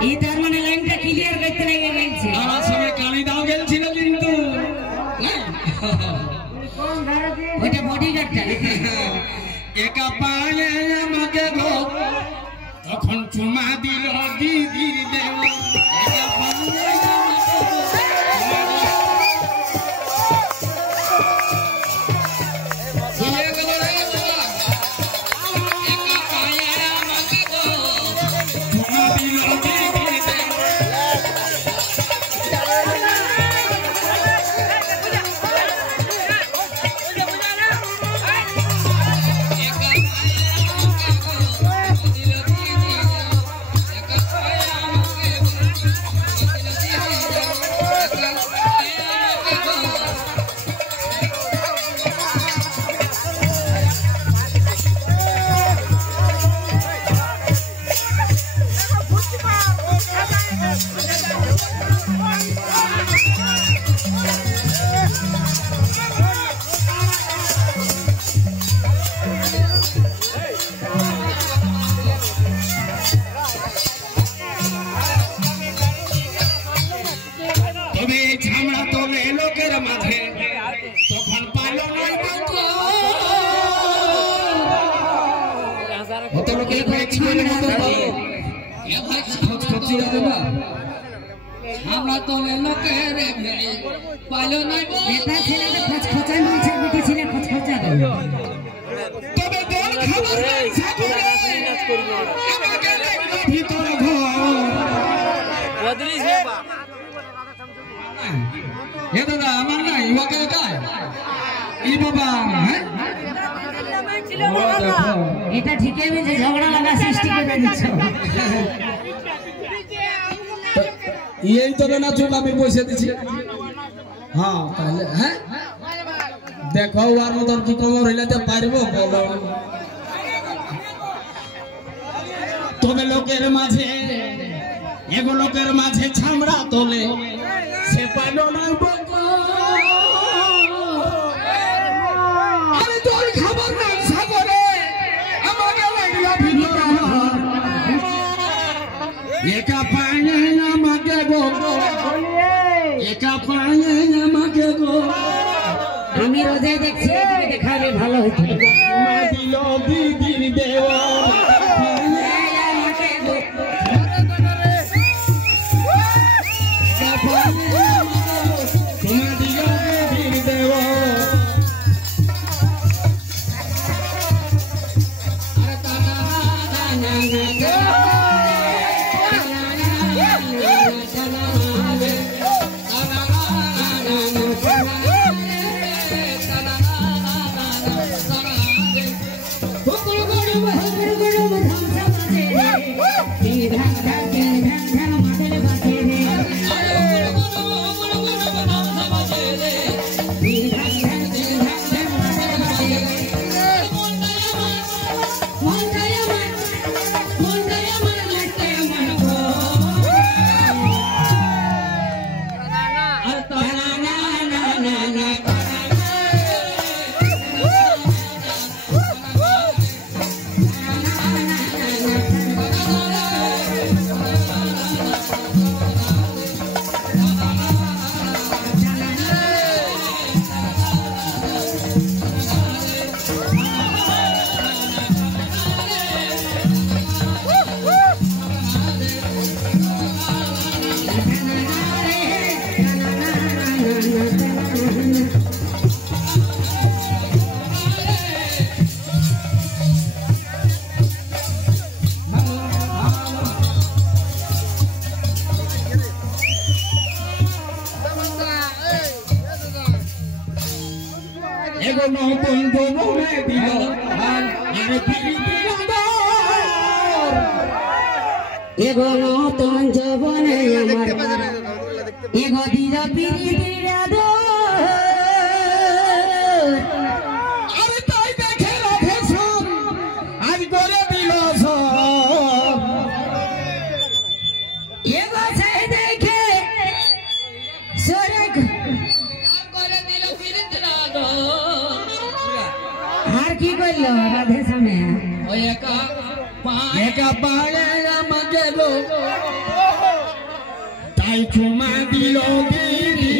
এই তার মানে লাইনটা ক্লিয়ার করতে লাগে বলছি আমার সময় কালি দাও গেলছিল কিন্তু ওটা বডিগার্ডটা একা পায়ে আমাকে গো তখন চুমা দিল দিদির দেওয়া একা পায়ে আমরা তো লোকের পাইলো নাই এটা ছেলেটা খচখচাই বলছে বেটি ছেলে খচখচা দেয় তবে দল খাবার নাচ করব আমাকে ভিতর ঘর বদলি সেবা এ দাদা আমার নাই ওকে কাই ই বাবা হ্যাঁ এটা ঠিকই বলছে ঝগড়া লাগা সৃষ্টি করে দিচ্ছ এই তো না চুপ আমি পয়সা দিছি হ্যাঁ তাহলে হ্যাঁ দেখো আর মতন কি কমর হইলাতে পারবো বলো তবে লোকের মাঝে এগো লোকের মাঝে ছামড়া তোলে সে পাইলো না আরে তোর খবর না সাগরে আমাকে লাগলো ভিতর একা পায়ে আমাকে গো একা পায়ে আমাকে গো আমি রোজে দেখছি দেখালে ভালো হইতো দিল দিদির দেওয়া এগো নতুন যৌবনে আমার এগো দিল পিরিতির আরে তাই দেখে রাধে সব আজ করে দিল সব এগো সেই দেখে সরে করে দিল পিরিতির আর কি করলো রাধে সামনে ওই একা একা পাড়ে আমাকে গো তাই চুমা দিল দিদি